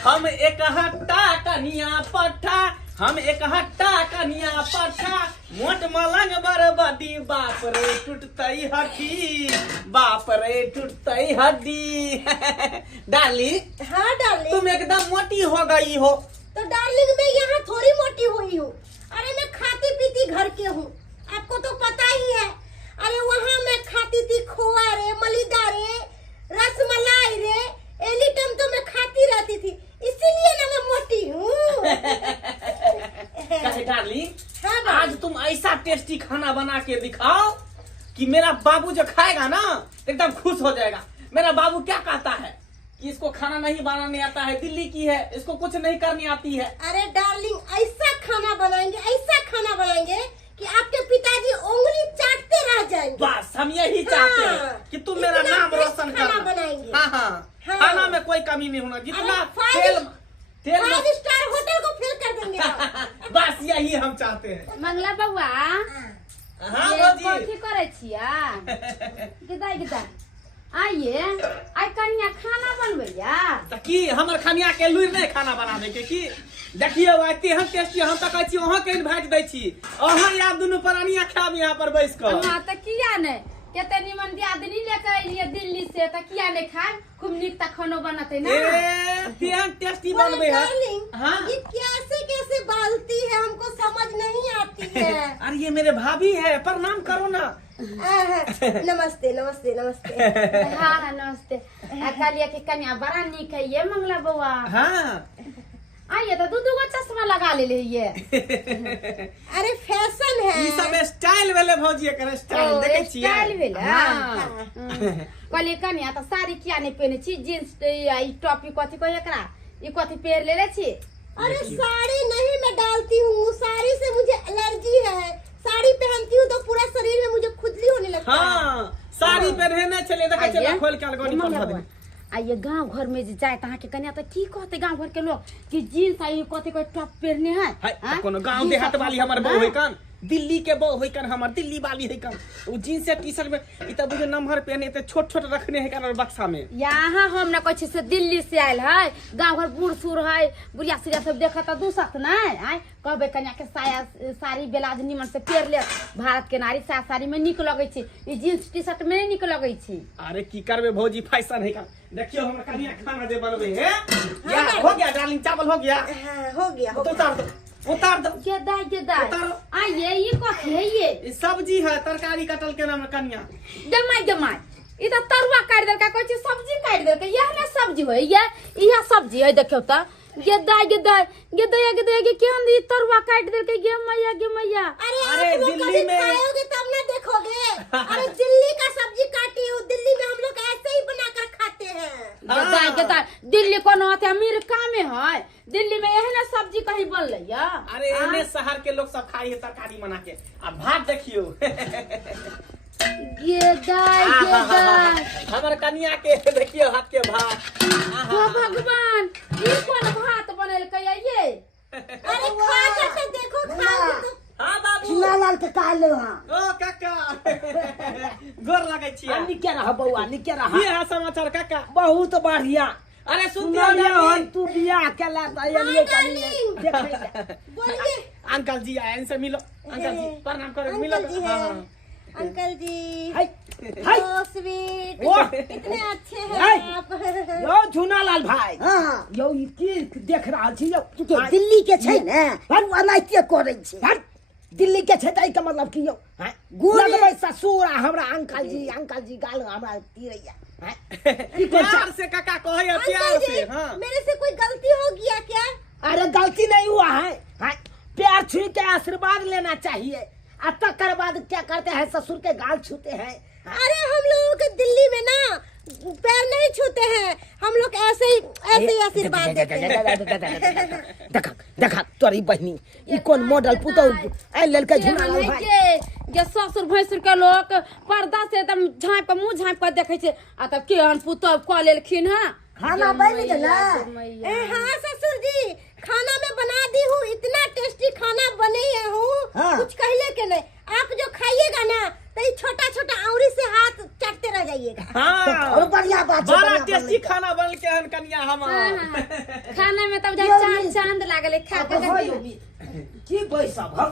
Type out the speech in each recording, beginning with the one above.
हम एक हट्टा कनिया पट्टा, हम एक हट्टा कनिया पट्टा, मोट मलंग बरबदी, बाप रे टूटतई हड्डी, बाप रे टूटतई हड्डी। डार्लिंग, हाँ डार्लिंग, तुम एकदम मोटी हो गई हो। तो डार्लिंग मैं यहाँ थोड़ी मोटी हुई हूँ। अरे मैं खाती पीती घर के हूँ, आपको तो पता ही है। अरे वहाँ मैं खाती थी खोआ रे, मलिदा रे, रसमलाई रे, एनी टाइम तो मैं खाती रहती थी, इसीलिए ना मैं मोटी हूँ। डार्लिंग, हाँ आज तुम ऐसा टेस्टी खाना बना के दिखाओ कि मेरा बाबू जो खाएगा ना एकदम खुश हो जाएगा। मेरा बाबू क्या कहता है कि इसको खाना नहीं बनाने आता है, दिल्ली की है, इसको कुछ नहीं करनी आती है। अरे डार्लिंग, ऐसा खाना बनाएंगे कि आपके पिताजी उंगली चाटते रह जाएंगे। बस हम यही चाहते हैं कि तुम मेरा नाम रोशन खाना करना। बनाएंगे। हाँ, खाना में कोई कमी नहीं होना, जितना फाइव तेल 5 स्टार होटल को फेल कर देंगे आप। बस यही हम चाहते हैं। मंगला बउआ, हाँ ये बाबूजी। कथी करे छिया? गिदा आइए, आई कनिया खाना बनबैया। तो की हमर खनिया के लुरि नहीं खाना बनावे के की? देखिए एते हम टेस्टी हम तक छी, अहाँ के इनवाइट दै छी, अहाँ या दुनू प्राणिया खाब यहाँ पर बैस कर। हां त किया नहीं, केते निमन दियादनी लेके आइलिए दिल्ली से, त किया नहीं खाए? खूब नीक त खानो बनते ना। तेहन टेस्टी बनबे है। डार्लिंग, हाँ ये कैसे बालती है, हमको समझ नहीं आती है। अरे ये मेरे भाभी है, प्रणाम करो ना। नमस्ते नमस्ते नमस्ते। हाँ नमस्ते। कहलिए कि कन्या बड़ा नीक है ये मंगला बउआ। हाँ आइए तो दू गो चश्मा लगा ले ये। अरे फैशन है, ई सब स्टाइल वाले भौजी एकर स्टाइल देखे छियै। स्टाइल भेल। हाँ। कहलिए कन्या तो साड़ी किया नहीं पहने छी, जींस टॉपी कथी को एकरा ई कथी पहन ले छी? अरे साड़ी नहीं मैं डालती हूँ, साड़ी से मुझे एलर्जी है। साड़ी पहनती हूँ तो पूरा शरीर में मुझे खुजली होने लगता है। हाँ, साड़ी पहने चले देखे चला खोल के अलगोनी पर धऽ दे। आइए गांव घर में जाए तहाँ के कन्या तो की कहते गांव घर के लोग कि जींस आई कथी को टॉप पहनने हैं। हाय कोनो गांव देहात वाली हमर बहू है कान, दिल्ली के बहू है कान, हमर दिल्ली वाली है कान। वो जींस या टी शर्ट में इ त बुझे नम्हर पहने ते छोट छोट रखने है कान बक्सा में। यहाँ हम न कहे से दिल्ली से आयल है, गांव घर बूढ़ सूढ़ है, बुढ़िया सुढ़िया सब देखा तो दूसत नहीं है। कहबे कन्या के साया साड़ी ब्लाउज निमन से पेर ले, भारत के नारी साया साड़ी में निक लगे छी, ई जींस टी शर्ट में नहीं निक लगे छी। अरे की करबे भौजी, फैशन है कान। देखियो हमर कनिया खाना दे बनबे है। या हो गया डार्लिंग, चावल हो गया? हाँ, हो गया हो तो गया। उतार दो। गेदा उतारो। आइए ये कथी है ये? सब्जी है, तरकारी कटल के नाम कनिया। जमाई ई तो तरुआ काट देल का, कोई सब्जी काट देल का, यह ना सब्जी है, यह सब्जी है। देखियो त गेदा केहन दी तरुआ काट देल के, गे मैया। अरे आप लोग कभी खाओगे तब ना देखोगे। अरे दिल्ली का सब्जी काटी हूँ, दिल्ली में हम लोग ऐसे ही बनाकर खाते हैं। गेदा दिल्ली को न अमेरिका में है, दिल्ली में यही ना सब्जी कहीं बन रही है। अरे एने शहर के लोग सब खाई है तरकारी बना के। अब भात देखियो। गेदा हमर कनिया के देखियो हाथ के भात। ओ भगवान, ई कोन भात बनल के ये? अरे खा कर तो देखो, खा कर तो। हाँ बाबू। लाल के कालो हां ओ काका। गोर लागै छी। निके रह बउआ, निके रह। ये है समाचार काका। बहुत बढ़िया। अरे सुनती सुनिया हो हम तू बियाह केला त एलिए कनी देखै। बोलिए अंकल जी आए, इनसे मिलो। अंकल जी प्रणाम करो, मिलो। अंकल जी है। हाँ। अंकल जी हाय हाय ओ स्वीट, वाह। कितने अच्छे हाय। हैं आप। यो झुनालाल भाई। हां यो ई की देख रहल छी यो? तू के दिल्ली के छै ने, हट। अनाइते करै छै। हट। दिल्ली के छै तै के मतलब की यो? हैं गोरे- लगबै ससुर आ हमरा अंकल जी गाल हमरा तीरैया। हैं प्यार से काका कहे है, प्यार अंकल से। जी, हाँ। मेरे से कोई गलती हो गया क्या? अरे गलती नहीं हुआ है। हैं? पैर छू के आशीर्वाद लेना चाहिए, और तकर बाद क्या करते हैं, ससुर के गाल छूते हैं। अरे हम लोगों के दिल्ली में ना पैर नहीं छूते हैं, हम लोग ऐसे ही आशीर्वाद देते हैं। देखा तोरी बहनी ई कौन मॉडल पुतौ ए ललके झुनालाल भाई। जे ससुर भैंसुर के लोग पर्दा से एकदम झाँप मुंह झाँप कर देखे छे, आ तब केहन पुतौ क लेलखिन है। खाना बन गेला? हाँ ससुर जी, खाना मैं बना दी हूँ, इतना टेस्टी खाना बने हूँ। हाँ। कुछ कहले के नहीं। आप जो खाइएगा ना तो ये छोटा छोटा आंवरी से हाथ चटते रह जाइएगा। हाँ। और बढ़िया बात है, बड़ा बढ़िया टेस्टी बनल। खाना बनल के हन कनिया हम। खाना तब जा चांद चांद लागले खा के की पैसा भर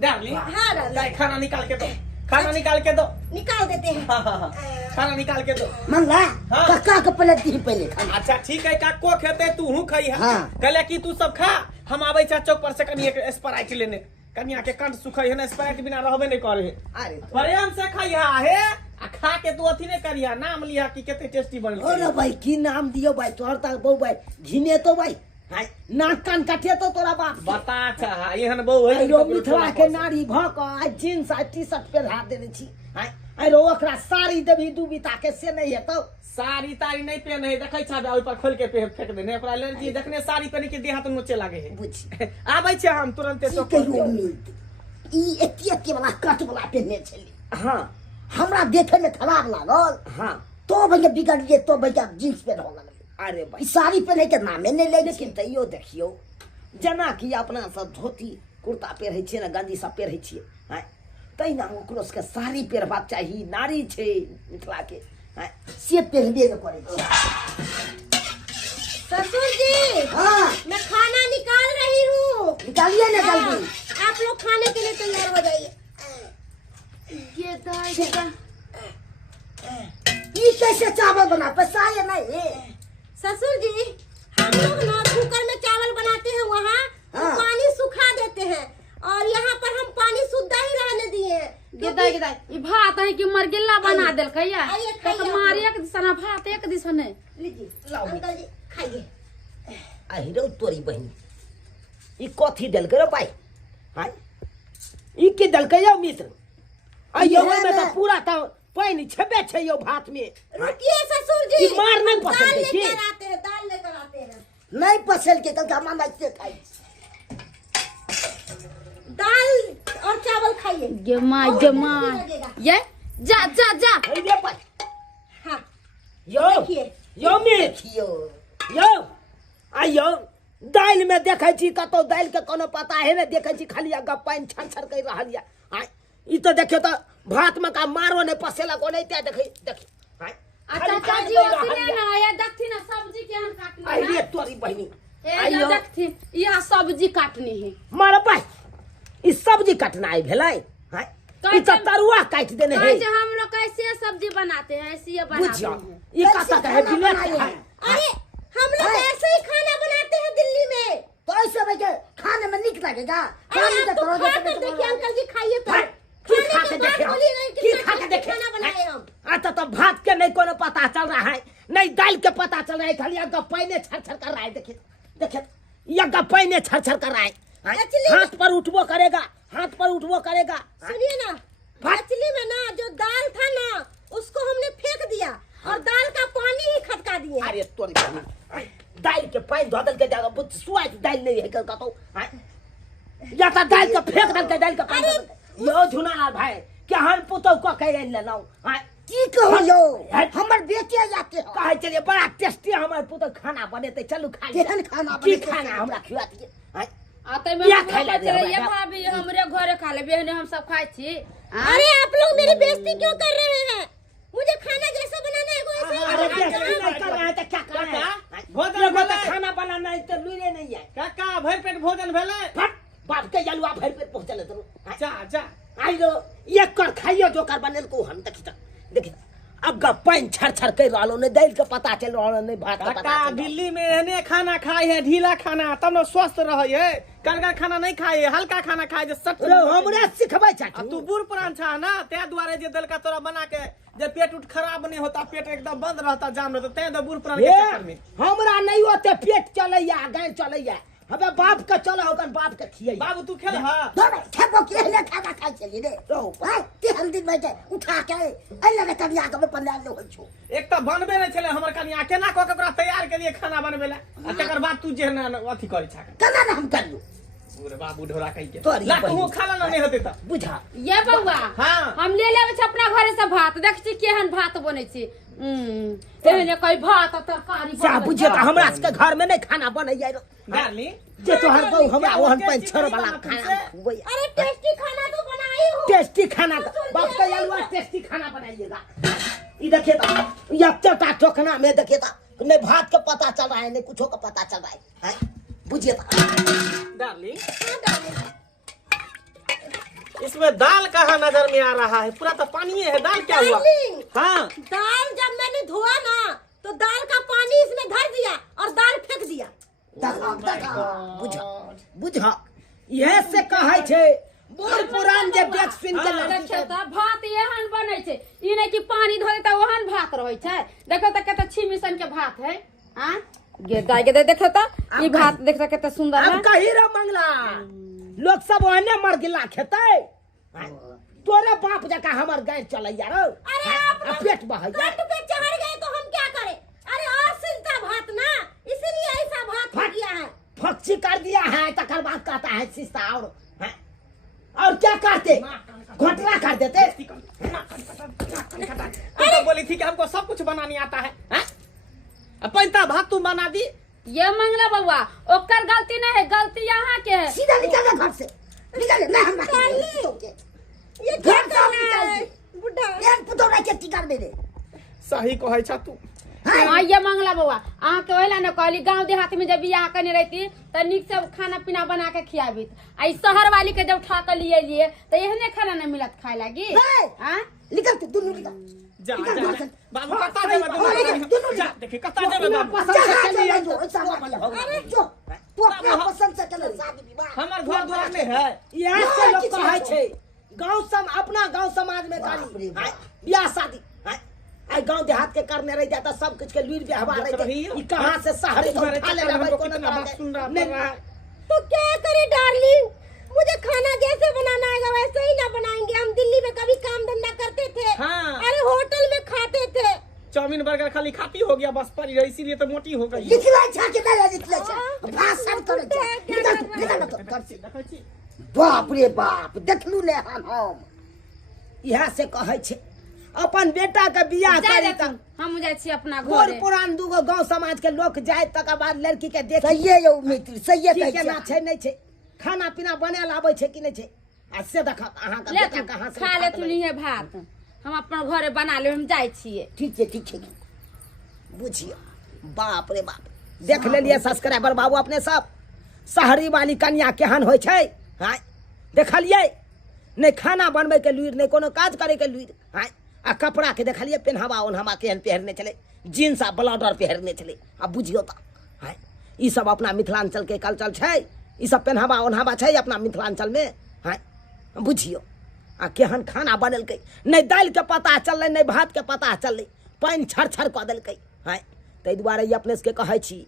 डार्लिंग हाँ डार्लिंग। लाए खाना निकाल के दो, खाना निकाल के दो। निकाल देते हैं। हाँ, खाना निकाल के दो। मंगा हाँ। कक्का के प्लेट दी पहले खाना। अच्छा ठीक है, काको खेते तू हूँ खाई है। हाँ। कहले कि तू सब खा, हम आवे छा चौक पर से कनी एक स्प्राइट लेने, कनिया के कंठ सुखई है ना, स्प्राइट बिना रहबे नहीं करे। अरे प्रेम से खाइहा है, आ खा के तू अथी नहीं करिया, नाम लिया कि केते टेस्टी बनल। अरे भाई की नाम दियो भाई तोहर तक बहु भाई घिने तो भाई हाय नाक कान काटे तो तोरा बाप बता छा एहन बहु है रो मिथिला के नारी भक आ जींस आ टी शर्ट पहिरा देने छी हाय अरे ओकरा साड़ी देबी दुबिता के से नहीं हेतौ। साड़ी तारी नहीं पहने है, देखै छा ओइ पर खोल के फेंक देने, ओकरा एलर्जी देखने साड़ी पहन के देह हाथ नोचे लागे है। बुझ आबै छे हम तुरंते की चौक कहियो पर। उम्मीद ई एते वाला कट वाला पहने छली हाँ हमरा देखे में खराब लागल हाँ तो भैया बिगड़ गए तो भैया जींस पे रहने लगे। अरे ई भाई साड़ी पहने के नामे नहीं ले लेकिन तैयो देखियो जेना कि अपना सब धोती कुर्ता पहिरै छियै ना, गंजी सब पहिरै छियै हैं, तहिना ओकरो सबके साड़ी पहिरबाक चाही। नारी छै मिथिला के हैं। से पहनबे न करे छी। ससुर जी हाँ मैं खाना निकाल रही हूँ। निकालिए ना हाँ, जल्दी। आप लोग खाने के लिए तैयार हो जाइए। ये दाई ई कैसे चावल बना पैसा ये नहीं ससुर जी हम लोग ना कुकर में चावल बनाते हैं वहाँ तो हाँ। पानी सुखा देते हैं और यहाँ पर हम पानी शुद्ध ही रहने दिए हैं। ये दाई ई भात है कि मरगिल्ला बना देल कहिया आइए, खाइए तो आप मार लोग। एक दिशा भात एक दिशा नहीं। लीजिए अंकल जी खाइए। अहिरो तोरी बहिनी ई कथी देलकै रे भाई हैं, ई के देलकै यौ मित्र अयो ये में ना। तो पूरा तो पानी छेबे छै यो भात में। रुकिए ससुर जी, ये मार नहीं हम पसंद दाल है, लेकर ठीक? आते हैं, दाल लेकर आते हैं। नहीं पसल के कल हम अच्छे खाई दाल और चावल खाइए। ये माँ लगेगा। ये जा जा जा है रे भाई हाँ यो देखिए। यो मित्र देखियो यो आइयो दालि में देखै छी कतौ दालि के कोनो पता है ने, देखै छी खाली अगा पानि छन छन कर रहल या आय ई तो देखियो तो भात में का मारो ने पसेला को नहीं त्या देखै देखी आय अच्छा चाची ओसिले ना ये देखती ना सब्जी केहन काटनी आई रे है। तोरी बहिनी ये आइयो देखती यह सब्जी काटनी है। मार भाई ई सब्जी काटना आई भेलै हाय ई तो तरुआ काट देने है। आज हम लोग कैसे सब्जी बनाते हैं ऐसे ये बनाते बुझियो हैं। ई कता कहे बिलेट है। अरे हम लोग ऐसे ही खाना बनाते हैं दिल्ली में। तो ऐसे भाई के खाने में निक लगेगा अरे खाने आप के तो तोड़ खा कर देखिए अंकल जी, खाइए तो। भाई, की खाने खा के के बाद देखे हम? बोलिएगा की कितना खा के टेस्टी देखे? खाना बनाए हम। अच्छा तो भात के नहीं कोनो पता चल रहा है, नहीं दाल के पता चल रहा है, खाली अगा पानी छर छर कर रहा है। देखिए देखिए ये अगा पानी छर छर कर रहा है। Actually- हाथ पर उठबो करेगा, हाथ पर उठबो करेगा। सुनिए ना, मछली में ना जो दाल था ना उसको हमने फेंक दिया और दाल का पानी ही खटका दिए। अरे तोरी बहनी दाल के पानी धोदल के जाएगा बुझ स्वाद दाल नहीं है का तो या तो दाल का फेंक दल के दाल का पानी अरे, धो दल। यो झुना भाई क्या हम पुतो को कह ले लाओ की कहो यो है? हमर बेटे जाते हो कहे चलिए बड़ा टेस्टी हमारे पुतो खाना बनेते, चलू खा लिया। केहन खाना की बनेते? खाना हमरा खिला दिए हैं? आते में या हम खाइला लोग दे चले ये हमरा। भाभी हमरे घरे खा ले बहने हम सब खाई छी। अरे आप लोग मेरी बेइज्जती क्यों कर रहे हैं? मुझे खाना जैसा बनाना है वो ऐसा ही अरे बनाना बेइज्जती है। नहीं कर रहे हैं तो क्या कर रहे हैं? भोजन एगो तो भेलै? खाना बनाना है तो लुइरे नहीं है। काका भर पेट भोजन भेलै? फट बाप के जलुआ भर पेट पहुंचले तो जा जा आई लो ये कर खाइयो जो कर बनेल को हम देखी अब गा पानी छर छर कर रहलो ने दाल के पता चल रहलो ने भात के पता काका चल दिल्ली में एहने खाना खाए है, ढीला खाना, तब न स्वस्थ रहे है। कड़का खाना नहीं खाए, हल्का खाना खाए जो सट लो हमरा सिखबै आ चाची तू बूढ़ पुरान छा ना, ते दुआरे जे दल का तोरा बना के जब पेट उठ खराब नहीं होता, पेट एकदम बंद रहता, जाम रहता, ते बूढ़ पुरान के चक्कर में। हमरा नहीं होते पेट चलैया गाय चलैया, हमें बाप के चल होगन बाप के खियै। बाबू तू खेल हा दोनों ठेको केहले खाना खाई चली रे तो भाई ते हल्दी में के उठा के अल्लाह के तबिया के पंडाल ले होई छो एक तो बनबे नहीं चले हमर कनिया, केना को के तैयार के लिए खाना बनबे ला, आ तकर बाद तू जे ना अथी करी छा कना ना हम कर लू पूरे बाबू ढोरा कहि के तोरी ला तू बहिनी। खाला ना नहीं होते त बुझा ये बउआ हाँ। हम ले लेबे छी अपना घरे से भात, देख छी केहन भात बनै छी। एहने कोई भात और तरकारी सा बनबै बुझे छै। तो हमरा के घर में नहीं खाना बनै जाय डाली जे तोहर बहू हमरा ओहन पानी टेस्टी छोड़ नहीं वाला बना खाना तुमसे। खुबै। अरे टेस्टी खाना तो बनाई हूँ। टेस्टी खाना बाप का अलवा टेस्टी खाना बनाइएगा। ये देखिए तो ये चटा टोकना में देखिए तो नहीं भात का पता चल रहा है नहीं कुछो का पता चल रहा है हैं? बुझिए डार्लिंग, हाँ डार्लिंग, इसमें दाल कहाँ नजर में आ रहा है? पूरा तो पानी है, दाल क्या हुआ? डार्लिंग, हाँ, दाल जब मैंने धोआ ना तो दाल का पानी इसमें धर दिया और दाल फेंक दिया। बुझा यह से कहै छे बूढ़ पुरान जे देख सुन के लड़की देखियो त भात एहन बनै छै, ई नै कि पानी धो देता ओहन भात रहै छै। देखो त कते छिमिसन के भात है। हां गे दाई गे देखो त ई भात देख त कते सुंदर है। अब कही रे मंगला लोग सब ओहने मर गिला खेतै, तोरे बाप जका हमर गाय चलैया रो। अरे आप पेट बहैया कंठ पे चढ़ गए तो हम क्या करें? अरे असिलता भात ना, इसलिए ऐसा भात हो गया है। फक्सी कर दिया है, तकर बाद कहता है सिस्ता और क्या करते? घोटला कर देते। तू तो बोली थी कि हमको सब कुछ बनानी आता है, हैं? अब पैंता भात तू बना दी। ये मंगला बउआ ओकर गलती नहीं है, गलती यहाँ के है। सीधा निकल घर से, निकल ले हम ये क्या कर रहा है बुढ़ा? एक पुतौरा के टिकर दे दे। सही कहै छ तू। हाँ ये मंगला बउआ अहाँ के ओहिला न कहली गांव देहात में जब बियाह करने रहती त निक से खाना पीना बना के खियाबी। आई शहर वाली के जब उठा के लिए तो एहने खाना न मिलत खाए लगी। हां निकल तू दोनों निकल। जा बाबू कता जेबे जा देखे कता जेबे बाबू। अरे जो तू अपना पसंद से चले शादी विवाह। हमर घर द्वार में है। यहाँ से लोग कहै छै गांव अपना गांव समाज में करी बियाह शादी। आई गांव देहात के करने रह जाता सब कुछ के लूर व्यवहार रहते। ई कहां से शहर से उठा ले भाई कोनो बात सुन रहा। तो क्या करे डार्लिंग, मुझे खाना जैसे बनाना आएगा वैसे ही ना बनाएंगे। हम दिल्ली में कभी काम धंधा करते थे। हाँ। अरे होटल में खाते थे। चाउमीन बर्गर खाली खाती हो गया बस पर इसीलिए तो मोटी हो गई। निकला छा के ना निकला छा भाषण करे निकल। बाप रे बाप देखलू ने हम यहां से कहै छै अपन बेटा के बियाह करी त हम जाय छी अपना बूढ़ घर। पुरान दूगो गांव समाज के लोग जाय तकर बाद लड़की के देख सहिए यौ मित्र सहिए की कहै केना छै छै नहीं छै, खाना पीना बनाएल आबै छै कि नहीं छै। आ से देख अहाँ के ले बेटा तू कहां से खा ले तू नहीं भात, हम अपन घरे बना ले। हम जाय छिए। ठीक छै बुझियो बाप रे बाप देख लेलिए सब्सक्राइबर बाबू अपने सब शहरी वाली कन्या केहन होइ छै। हां देखलिए नहीं खाना बनबे के लुइर नहीं कोनो काज करे के लुइर। हां आ कपड़ा के देखलिए पेनहवा ओनहवा केहन पहरने चले, जींस आ ब्लाउजर पहरने चले। अब बुझियो त हां ई सब अपना मिथिलांचल के कल्चर छै। ई सब पेनहवा ओनहवा छै अपना मिथिलांचल में। हां बुझियो आ केहन खाना बनलकै, नहीं दाल के पता चललै नहीं भात के पता चललै, पानी छर क देलकै। हां तै दुआरे ये अपने से कहै छी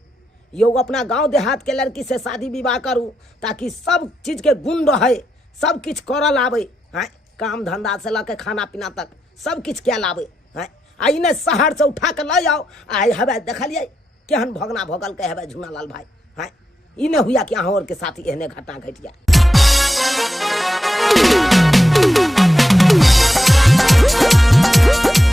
यो अपना गांव देहात के लड़की से शादी विवाह करू ताकि सब चीज के गुण रहे, सब किछ करल आवे। हां काम धंधा से लके खाना पीना तक सब किछ क्या लावे। हां आई ने शहर से उठा के ले आओ। आई हवे देखलिए केहन भगना भगल के हवे झुना लाल भाई। हां ई ने हुआ कि अहाँ और के साथ एहने घटना घट गया।